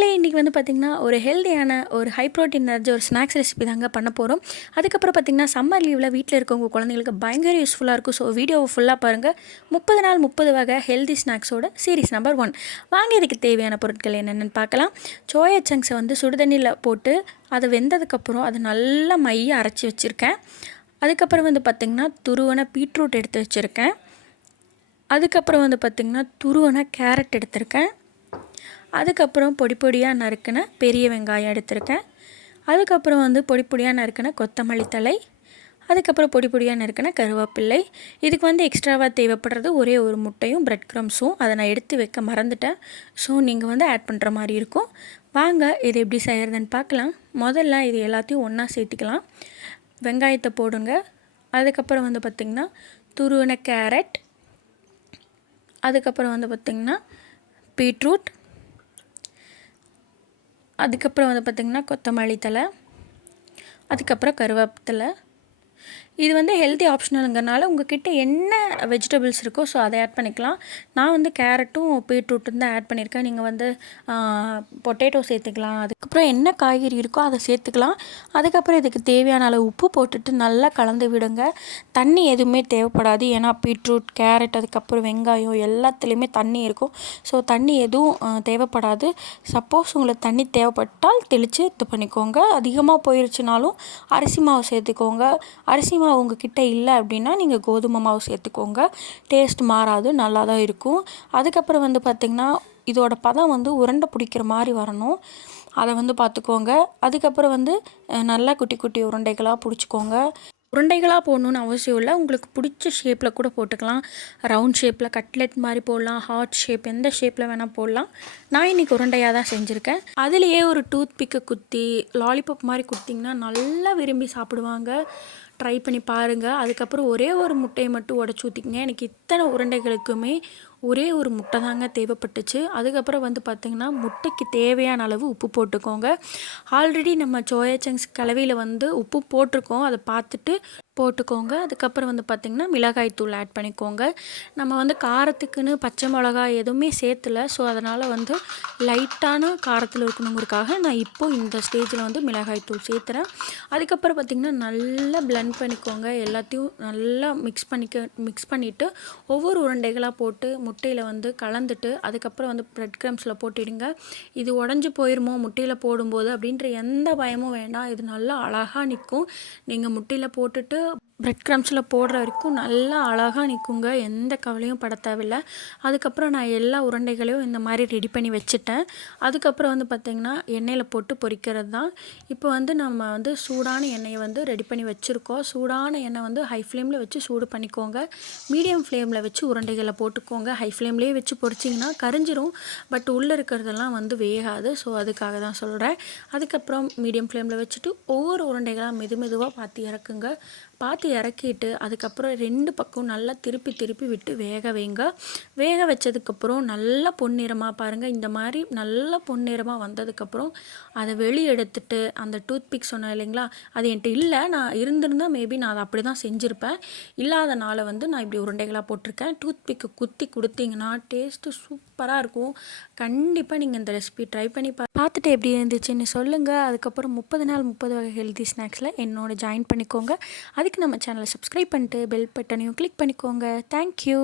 மக்களே இன்றைக்கி வந்து பார்த்திங்கன்னா ஒரு ஹெல்தியான ஒரு ஹை ப்ரோட்டீன் நிறைஞ்ச ஒரு ஸ்நாக்ஸ் ரெசிபி தாங்க பண்ண போகிறோம். அதுக்கப்புறம் பார்த்திங்கன்னா சம்மர் லீவில் வீட்டில் இருக்கவங்க குழந்தைங்களுக்கு பயங்கர யூஸ்ஃபுல்லாக இருக்கும். ஸோ வீடியோவை ஃபுல்லாக பாருங்கள். 30 நாள் 30 வகை ஹெல்தி ஸ்நாக்ஸோட சீரீஸ் நம்பர் 1. வாங்க இதுக்கு தேவையான பொருட்கள் என்னென்னு பார்க்கலாம். சோயா சங்க்ஸை வந்து சுடுதண்ணியில் போட்டு அதை வெந்ததுக்கப்புறம் அதை நல்லா மைய அரைச்சி வச்சுருக்கேன். அதுக்கப்புறம் வந்து பார்த்திங்கன்னா துருவன பீட்ரூட் எடுத்து வச்சுருக்கேன். அதுக்கப்புறம் வந்து பார்த்திங்கன்னா துருவன கேரட் எடுத்திருக்கேன். அதுக்கப்புறம் பொடி பொடியாக நறுக்கின பெரிய வெங்காயம் எடுத்திருக்கேன். அதுக்கப்புறம் வந்து பொடி பொடியாக நறுக்கின கொத்தமல்லி தழை. அதுக்கப்புறம் பொடி பொடியாக நறுக்கின கருவேப்பிள்ளை. இதுக்கு வந்து எக்ஸ்ட்ராவாக தேவைப்படுறது ஒரே ஒரு முட்டையும் பிரெட் க்ரம்ஸும். அதை நான் எடுத்து வைக்க மறந்துட்டேன். ஸோ நீங்கள் வந்து ஆட் பண்ணுற மாதிரி இருக்கும். வாங்க இது எப்படி செய்கிறதுன்னு பார்க்கலாம். முதல்ல இது எல்லாத்தையும் ஒன்றா சேர்த்துக்கலாம். வெங்காயத்தை போடுங்க. அதுக்கப்புறம் வந்து பார்த்திங்கன்னா துருவின கேரட். அதுக்கப்புறம் வந்து பார்த்திங்கன்னா பீட்ரூட். அதுக்கப்புறம் வந்து பார்த்திங்கன்னா கொத்தமல்லி தழை. அதுக்கப்புறம் கருவேப்பிலை. இது வந்து ஹெல்த்தி ஆப்ஷனலுங்கிறனால உங்கள்கிட்ட என்ன வெஜிடபிள்ஸ் இருக்கோ ஸோ அதை ஆட் பண்ணிக்கலாம். நான் வந்து கேரட்டும் பீட்ரூட்டும் தான் ஆட் பண்ணியிருக்கேன். நீங்கள் வந்து பொட்டேட்டோ சேர்த்துக்கலாம். அதுக்கப்புறம் என்ன காய்கறி இருக்கோ அதை சேர்த்துக்கலாம். அதுக்கப்புறம் இதுக்கு தேவையான அளவு உப்பு போட்டுட்டு நல்லா கலந்து விடுங்க. தண்ணி எதுவுமே தேவைப்படாது. ஏன்னா பீட்ரூட், கேரட், அதுக்கப்புறம் வெங்காயம் எல்லாத்துலேயுமே தண்ணி இருக்கும். ஸோ தண்ணி எதுவும் தேவைப்படாது. சப்போஸ் உங்களுக்கு தண்ணி தேவைப்பட்டால் தெளித்து இது பண்ணிக்கோங்க. அதிகமாக போயிருச்சுனாலும் அரிசி மாவு சேர்த்துக்கோங்க. அரிசி மாவு உங்ககிட்ட இல்லை அப்படின்னா நீங்கள் கோதுமை மாவு சேர்த்துக்கோங்க. டேஸ்ட் மாறாது, நல்லா தான் இருக்கும். அதுக்கப்புறம் வந்து பார்த்திங்கன்னா இதோட பதம் வந்து உருண்டை பிடிக்கிற மாதிரி வரணும். அதை வந்து பார்த்துக்கோங்க. அதுக்கப்புறம் வந்து நல்லா குட்டி குட்டி உருண்டைகளாக பிடிச்சிக்கோங்க. உருண்டைகளாக போடணுன்னு அவசியம் இல்லை. உங்களுக்கு பிடிச்ச ஷேப்பில் கூட போட்டுக்கலாம். ரவுண்ட் ஷேப்பில், கட்லெட் மாதிரி போடலாம், ஹார்ட் ஷேப், எந்த ஷேப்பில் வேணால் போடலாம். நான் இன்றைக்கி உருண்டையாக தான் செஞ்சுருக்கேன். அதுலேயே ஒரு டூத் பிக்கை குத்தி லாலிபாப் மாதிரி குத்திங்கன்னா நல்லா விரும்பி சாப்பிடுவாங்க. ட்ரை பண்ணி பாருங்கள். அதுக்கப்புறம் ஒரே ஒரு முட்டையை மட்டும் உடச்சி ஊற்றிக்கிங்க. எனக்கு இத்தனை உருண்டைகளுக்குமே ஒரே ஒரு முட்டை தாங்க தேவைப்பட்டுச்சு. அதுக்கப்புறம் வந்து பார்த்திங்கன்னா முட்டைக்கு தேவையான அளவு உப்பு போட்டுக்கோங்க. ஆல்ரெடி நம்ம சோயா சங்க்ஸ் கலவையில் வந்து உப்பு போட்டிருக்கோம். அதை பார்த்துட்டு போட்டுக்கோங்க. அதுக்கப்புறம் வந்து பார்த்திங்கன்னா மிளகாய் தூள் ஆட் பண்ணிக்கோங்க. நம்ம வந்து காரத்துக்குன்னு பச்சை மிளகாய் எதுவுமே சேர்த்துல. ஸோ அதனால் வந்து லைட்டான காரத்தில் இருக்கணுங்கிறதுக்காக நான் இப்போது இந்த ஸ்டேஜில் வந்து மிளகாய் தூள் சேர்த்துறேன். அதுக்கப்புறம் பார்த்திங்கன்னா நல்லா பிளெண்ட் பண்ணிக்கோங்க. எல்லாத்தையும் நல்லா மிக்ஸ் பண்ணிவிட்டு ஒவ்வொரு உருண்டைகளாக போட்டு முட்டையில் வந்து கலந்துட்டு அதுக்கப்புறம் வந்து பிரெட் க்ரம்ஸில் போட்டுடுங்க. இது உடஞ்சி போயிருமோ முட்டையில் போடும்போது அப்படின்ற எந்த பயமும் வேண்டாம். இது நல்லா அழகாக நிற்கும். நீங்கள் முட்டையில் போட்டுட்டு பிரெட் க்ரம்ஸில் போடுற வரைக்கும் நல்லா அழகாக நிற்குங்க. எந்த கவலையும் பட தேவையில்லை. அதுக்கப்புறம் நான் எல்லா உருண்டைகளையும் இந்த மாதிரி ரெடி பண்ணி வச்சுட்டேன். அதுக்கப்புறம் வந்து பார்த்திங்கன்னா எண்ணெயில் போட்டு பொரிக்கிறது தான். இப்போ வந்து நம்ம வந்து சூடான எண்ணெயை வந்து ரெடி பண்ணி வச்சுருக்கோம். சூடான எண்ணெய் வந்து ஹை ஃப்ளேமில் வச்சு சூடு பண்ணிக்கோங்க. மீடியம் ஃப்ளேமில் வச்சு உருண்டைகளை போட்டுக்கோங்க. ஹை ஃப்ளேம்லேயே வச்சு பொரிச்சிங்கன்னா கரிஞ்சிரும். பட் உள்ளே இருக்கிறதெல்லாம் வந்து வேகாது. ஸோ அதுக்காக தான் சொல்கிறேன். அதுக்கப்புறம் மீடியம் ஃப்ளேமில் வச்சுட்டு ஒவ்வொரு உருண்டைகளாக மெதுவாக பார்த்து இறக்குங்க. பார்த்து இறக்கிட்டு அதுக்கப்புறம் 2 பக்கம் நல்லா திருப்பி விட்டு வேக வைங்க. வேக வச்சதுக்கப்புறம் நல்லா பொன்னிறமாக பாருங்கள். இந்த மாதிரி நல்லா பொன்னிறமாக வந்ததுக்கப்புறம் அதை வெளியே எடுத்துட்டு அந்த டூத் பிக் சொன்னேன் இல்லைங்களா, அது என்கிட்ட இல்லை. நான் இருந்திருந்தால் மேபி நான் அதை அப்படி தான் செஞ்சுருப்பேன். இல்லாதனால வந்து நான் இப்படி உருண்டைகளாக போட்டிருக்கேன். டூத் பிக்கு குத்தி கொடுத்தீங்கன்னா டேஸ்ட்டு சூப்பராக இருக்கும். கண்டிப்பாக நீங்கள் இந்த ரெசிபி ட்ரை பண்ணி பார்த்துட்டு எப்படி இருந்துச்சுன்னு சொல்லுங்கள். அதுக்கப்புறம் 30 நாள் 30 வகை ஹெல்தி ஸ்நாக்ஸில் என்னோட ஜாயின் பண்ணிக்கோங்க. அதுக்கு நம்ம சேனலை சப்ஸ்கிரைப் பண்ணிட்டு பெல் பட்டனையும் கிளிக் பண்ணிக்கோங்க. தேங்க்யூ.